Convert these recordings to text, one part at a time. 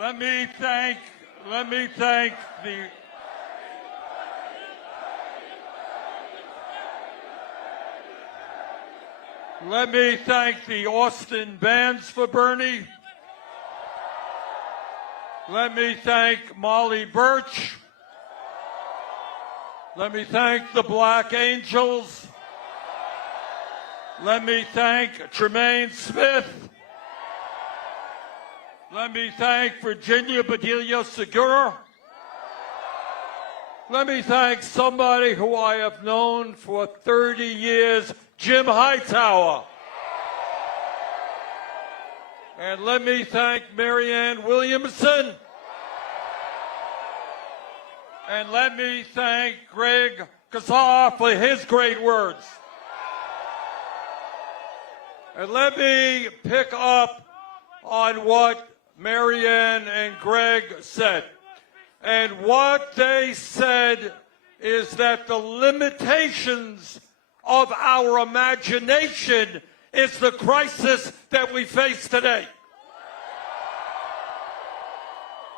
Let me thank the Austin Bands for Bernie. Let me thank Molly Birch. Let me thank the Black Angels. Let me thank Tremaine Smith. Let me thank Virginia Padilla Segura. Let me thank somebody who I have known for 30 years, Jim Hightower. And let me thank Marianne Williamson. And let me thank Greg Casar for his great words. And let me pick up on what Marianne and Greg said. And what they said is that the limitations of our imagination is the crisis that we face today.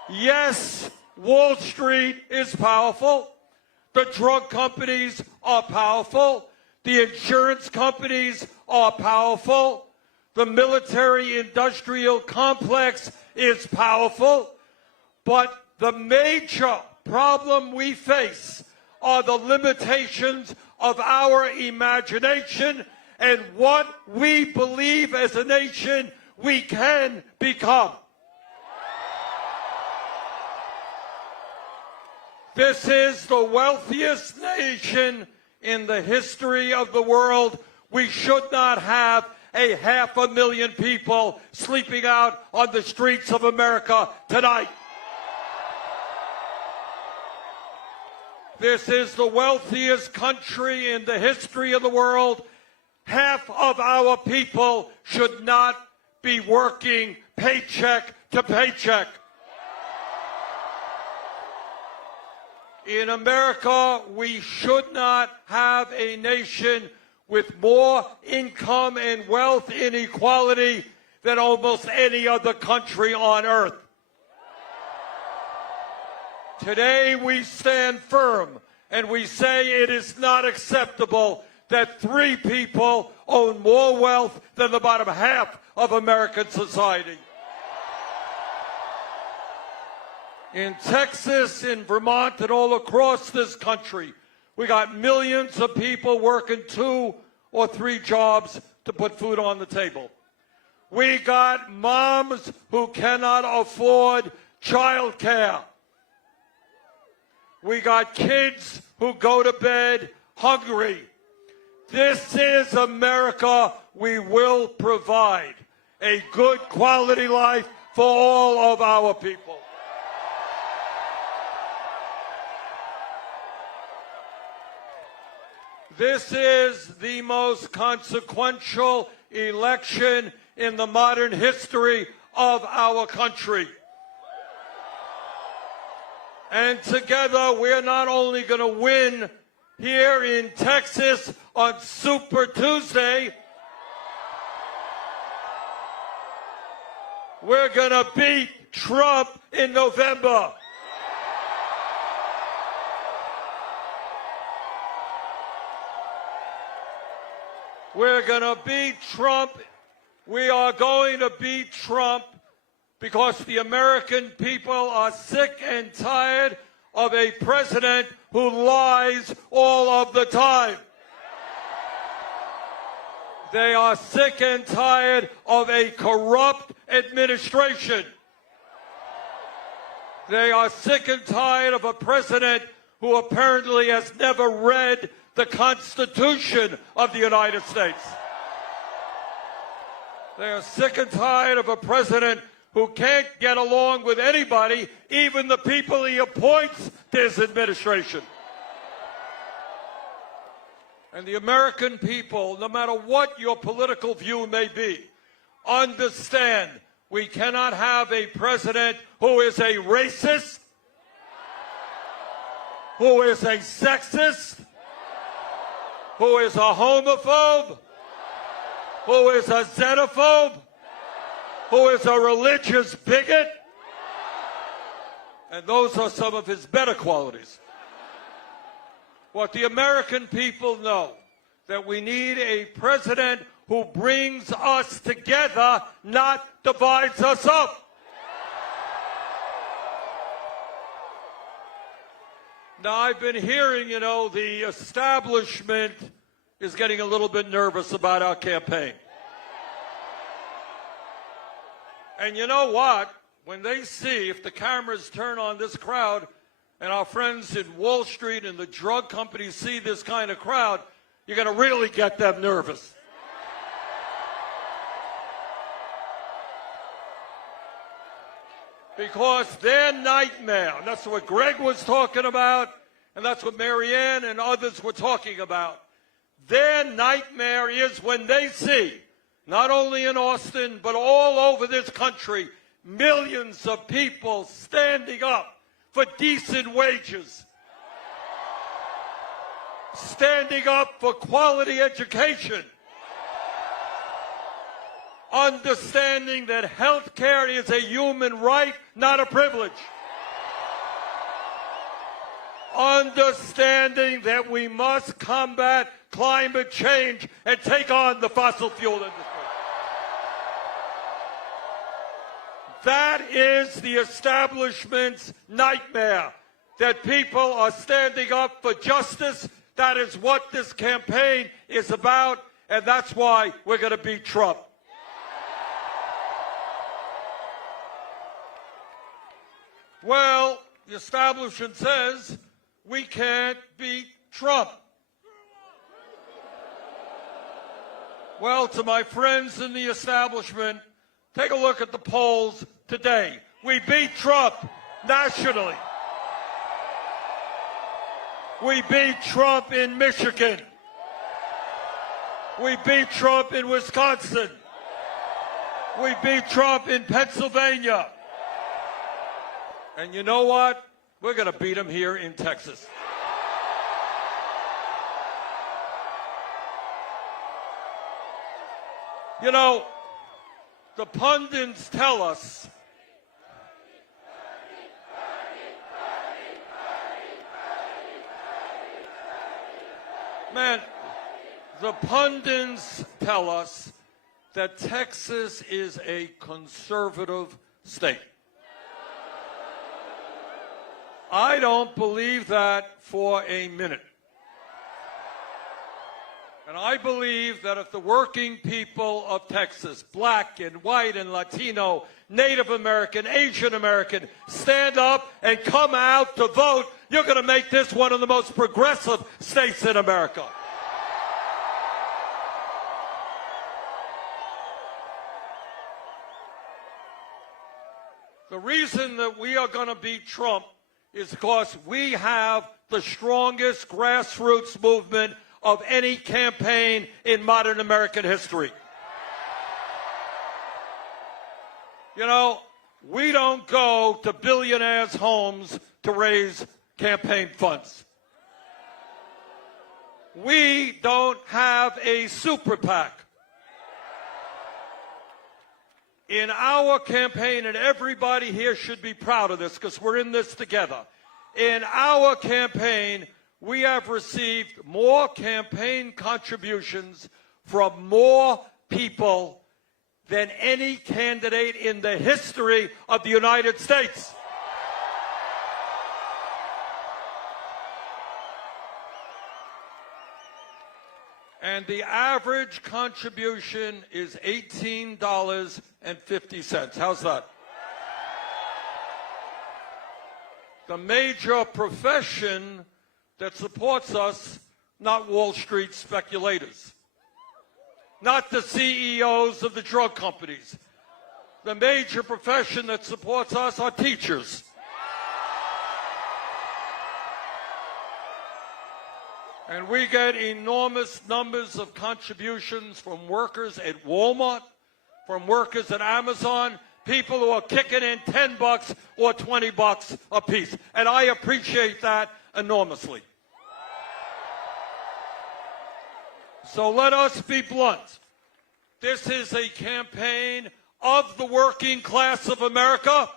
Yes, Wall Street is powerful. The drug companies are powerful. The insurance companies are powerful. The military-industrial complex is powerful. But the major problem we face are the limitations of our imagination and what we believe as a nation we can become. This is the wealthiest nation in the history of the world. We should not have 500,000 people sleeping out on the streets of America tonight. This is the wealthiest country in the history of the world. Half of our people should not be working paycheck to paycheck. In America, we should not have a nation with more income and wealth inequality than almost any other country on earth. Today we stand firm and we say it is not acceptable that 3 people own more wealth than the bottom half of American society. In Texas, in Vermont, and all across this country, we got millions of people working 2 or 3 jobs to put food on the table. We got moms who cannot afford child care. We got kids who go to bed hungry. This is America. We will provide a good quality life for all of our people. This is the most consequential election in the modern history of our country. And together, we're not only going to win here in Texas on Super Tuesday, we're going to beat Trump in November. We're going to beat Trump. We are going to beat Trump because the American people are sick and tired of a president who lies all of the time. They are sick and tired of a corrupt administration. They are sick and tired of a president who apparently has never read the Constitution of the United States. They are sick and tired of a president who can't get along with anybody, even the people he appoints to his administration. And the American people, no matter what your political view may be, understand we cannot have a president who is a racist, who is a sexist, who is a homophobe, who is a xenophobe, who is a religious bigot, And those are some of his better qualities. What the American people know, that we need a president who brings us together, not divides us up. Now, I've been hearing, the establishment is getting a little bit nervous about our campaign. And you know what? When they see, if the cameras turn on this crowd, and our friends in Wall Street and the drug companies see this kind of crowd, you're going to really get them nervous. Because their nightmare, and that's what Greg was talking about, and that's what Marianne and others were talking about, their nightmare is when they see, not only in Austin, but all over this country, millions of people standing up for decent wages, standing up for quality education, understanding that health care is a human right, not a privilege, understanding that we must combat climate change and take on the fossil fuel industry. That is the establishment's nightmare, that people are standing up for justice. That is what this campaign is about, and that's why we're going to beat Trump. Well, the establishment says we can't beat Trump. Well, to my friends in the establishment, take a look at the polls today. We beat Trump nationally. We beat Trump in Michigan. We beat Trump in Wisconsin. We beat Trump in Pennsylvania. And you know what? We're going to beat him here in Texas. The pundits tell us the pundits tell us that Texas is a conservative state. I don't believe that for a minute. And I believe that if the working people of Texas, black and white and Latino, Native American, Asian American, stand up and come out to vote, you're going to make this one of the most progressive states in America. The reason that we are going to beat Trump is because we have the strongest grassroots movement of any campaign in modern American history. We don't go to billionaires' homes to raise campaign funds. We don't have a super PAC. In our campaign, and everybody here should be proud of this because we're in this together. In our campaign, we have received more campaign contributions from more people than any candidate in the history of the United States. And the average contribution is $18.50. How's that? The major profession that supports us, not Wall Street speculators, not the CEOs of the drug companies. The major profession that supports us are teachers. And we get enormous numbers of contributions from workers at Walmart, from workers at Amazon, people who are kicking in $10 or $20 a piece. And I appreciate that enormously. So let us be blunt. This is a campaign of the working class of America.